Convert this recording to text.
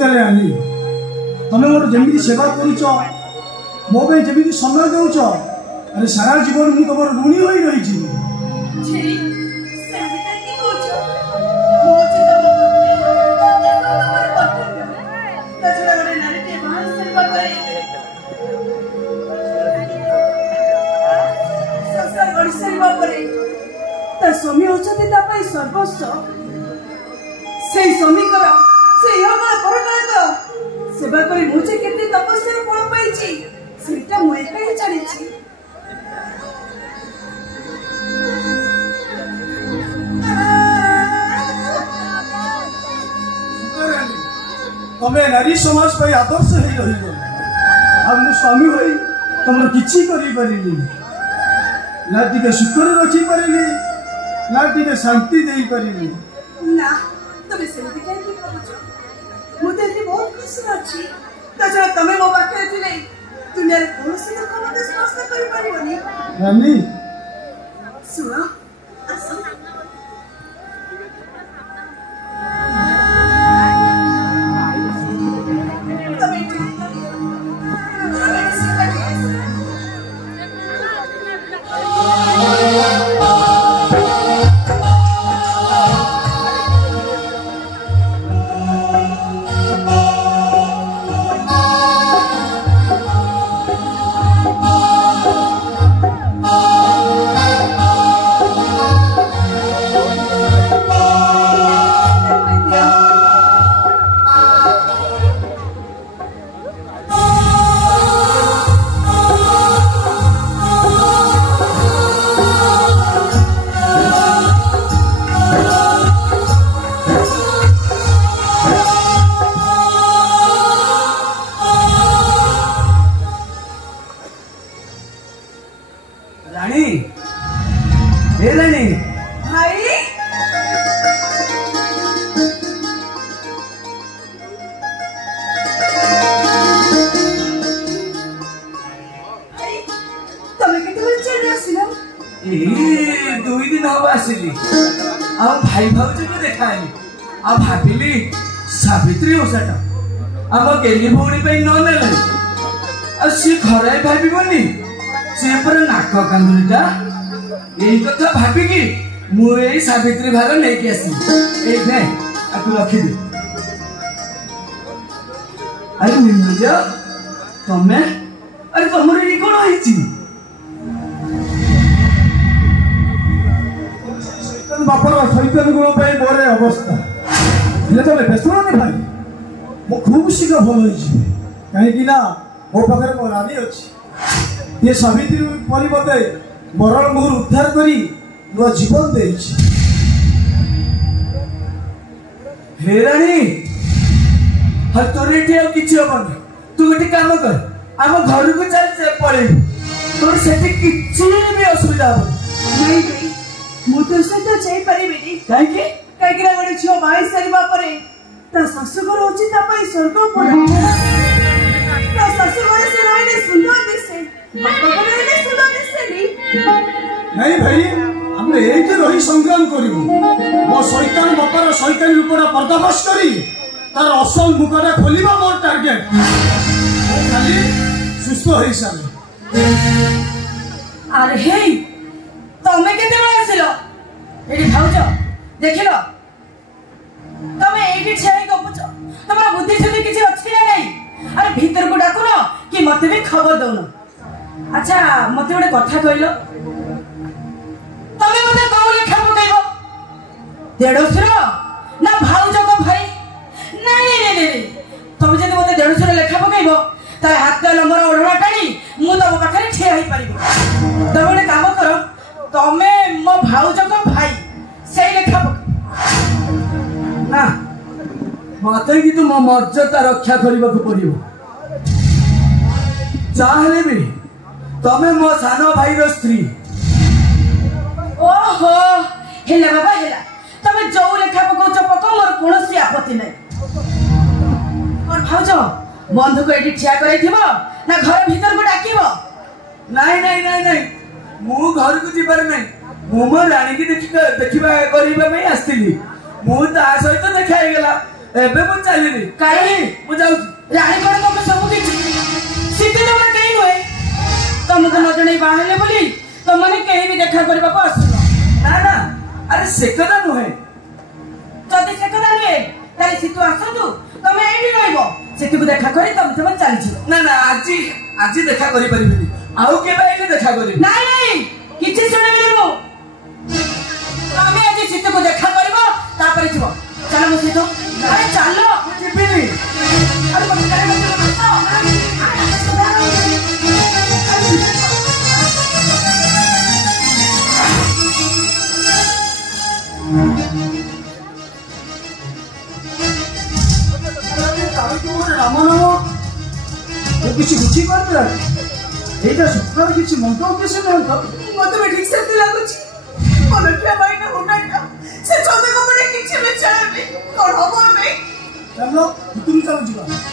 सत्य रानी तुम मोर जमी सेवा करुच मो जमी समय दौच अरे सारा जीवन मुझे तुम ऋणी हो रही स्वामी होती सर्वस्व से स्वामी सेवा कर मुझे केते तपस्या फल पाई सेटा मु एका ही जानी तमें नारी समाज पर आदर्श हो रही मु स्वामी भाई तुम किसी करी ना टे सुखर रखी पारे ना टे शांति दे पारे ना तुम सेमती कहीं भावुच मुझे बहुत खुशी अच्छी तछड़ा तमें मो पाखे थी दुनिया कौन दुख मत स्पर्श कर शुण सावित्री ओषाटा आम गेली भौणी न सी खराब भावनी सी पूरा नाक कांदुरीटा यही कथा भाविकी मुझे सावित्री भाग नहीं आसी तू रखिदे अरे निर्मज तमें अरे तुम कौन है बापर शैतान गुण मोर अवस्था तुम बेसर भाई मो खूब शीघ्र भल हो कहीं मो पाखे मो रानी अच्छी ये सावित्री परिवर्ते मरण मुहर उद्धार कर नुआ जीवन दे रानी हर तोर ये किसी हम तू गोटे कम कर आम घर को चल पड़े तोर से किसी भी असुविधा हम मुझे सहित जापरि कहीं कहीं गोटे झील बाई सारा शाशुघर अच्छी स्वर्ग शाशुघर से रही सुंदर दिसे सुंदर दिसे नहीं भाई आम एक रही संग्राम करूँ मो शैतान बापर शैतान रूपटा पर्दाफाश करी तार असल मुखटा खोलवा मोर टार्गेट खाली सुस्थ हो सारे अरे हे तमें केते बळे आसिलो एडी भाउज देखिलो तमें एडी छाई गपुच तमरा बुद्धि सुद्धि किछि अछि ना नहीं अरे भीतर को डाकुनो कि मते भी खबर दउनो अच्छा मते गोटे कथा कहलो तमें मते कौ लेखा पकाइबो देढसुर ना भाउज को भाई नहीं नहीं नहीं तमे जदि मते देढसुर लेखा पकाइबो ता हाथ नंबर ओढवा टाणी मु तम पाखरे ठिया होई परिबो तमे गोटे काम करो तमे मो भाउज को भाई सही लेखा ना मत कि तुम मर्यादा रक्षा करने को पड़ो चाहे भी तमें मो सान भाई स्त्री ओहो हेला बाबा हेला तमें जो लेखा पकाउछ पकाओ मोर कोनोसी आपत्ति नै और भाउज बंधु को एठी ठिया करे थिबो ना घर भीतर को डाकिबो नहीं नहीं नहीं नहीं मु घर को जीवार नहीं मु मो रानी की देखिबा करबा में आस्तिली मु ता सहित देखाई गेला एबे मु चलिनी काहे मु जाऊ रानी पर तुम सब किछि सिद्धि तुम कहीं नुहे तुमको न जणे बाहले बोली तुम माने कहीं भी देखा करबा को आसुनो ना ना अरे से कदा नुहे जदि से कदा नुहे ताले सितु आसंतु तुम एडी रहइबो सितु को देखा करी तुम चल छी ना ना आज देखा करि परिबिनी आउ केबे आइले देखा करि नहीं नहीं किछि सुनिबिनी मु तुम आज सितु को देखा करबो तापर जीवो चलो मु सितु अरे चलो जिबिनी अरे मत करे मत किसी बुझी पारे एटा सुखर किसी मंत्र उद्देश्य नहीं तो मत में ठीक से लागु छी मनकिया माइना होनाटा से चोदे को बड़े किछि में चले कौन होबो में चलो तुम चलो जीवा